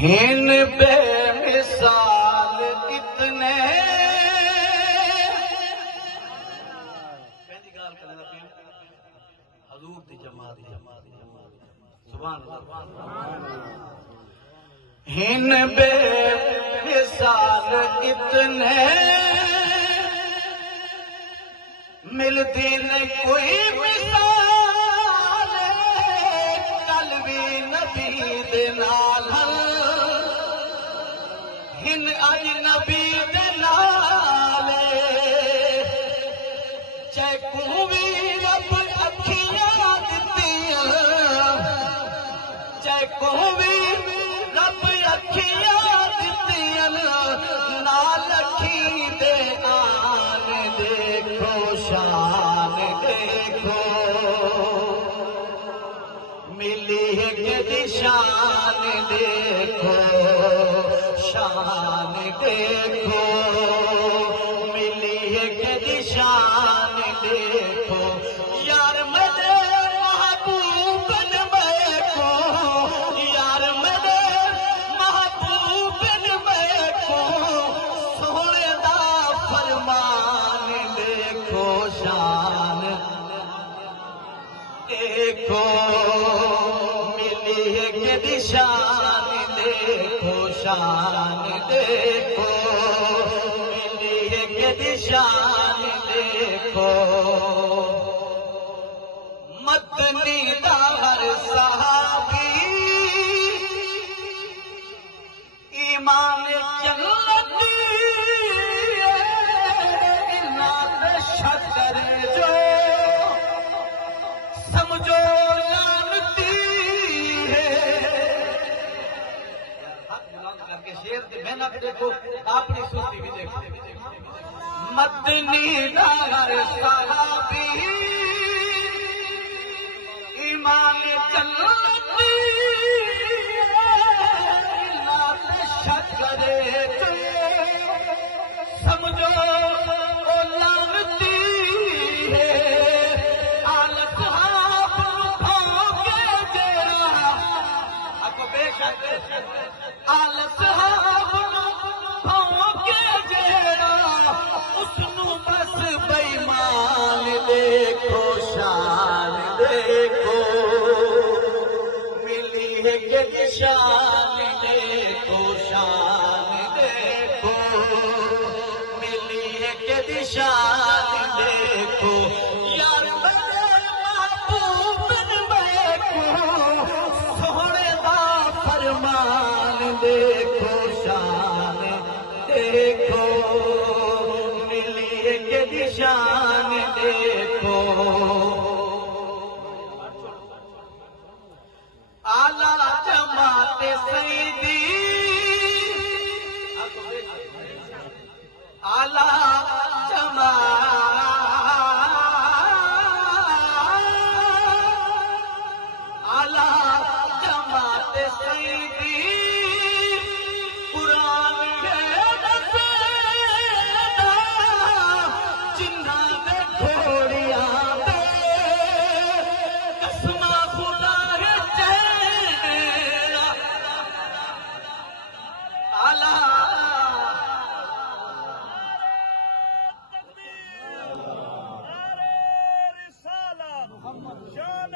ہن بے مثال اتنے حضور دی جماعت سبحان اللہ ہن بے مثال اتنے ملتی نہیں کوئی مثال قلبی نبی دے نال ہن اج نبی دے نال چاہے کو بھی رب اکھیاں دتیاں چاہے کو بھی رب اکھیاں دتیاں نال اکھی دے آن دیکھو شان دیکھو ملی ہے شان دیکھو شان دیکھو ملی ہے شان دیکھو یار میرے محبوب میں کو یار میرے محبوب میں کو سونے دا فرمان دیکھو شان دیکھو ملی ہے شان دیکھو شان دیکھو ملی ہے شان دیکھو مدنی دا ہر صحابی ایمان جنتی انہاں شکر جو سمجھو لانتی ہے کر کے شیر کی محنت دیکھو اپنی سستی بھی دیکھو مدنی دار صحابی ایمان جنتی لات شکر سمجھو او لانتی آل صحاب بھونکے جیڑا اس نو بس بےمان دیکھو شان دیکھو ملی ہے کہ شان دیکھو شان دیکھو ملی ہے کہ شان دیکھو یار میرے محبوب میں کو سونے دا فرمان دیکھو شان دیکھو ملی ہے کہ شان دیکھو اعلی جماعت سیدی اعلی جماعت اعلی جماعت سیدی قرآن ہے دسیدہ جنہاں دے گھوڑیاں دے قسمہ خدا ہے چہرہ اعلی رسالت شان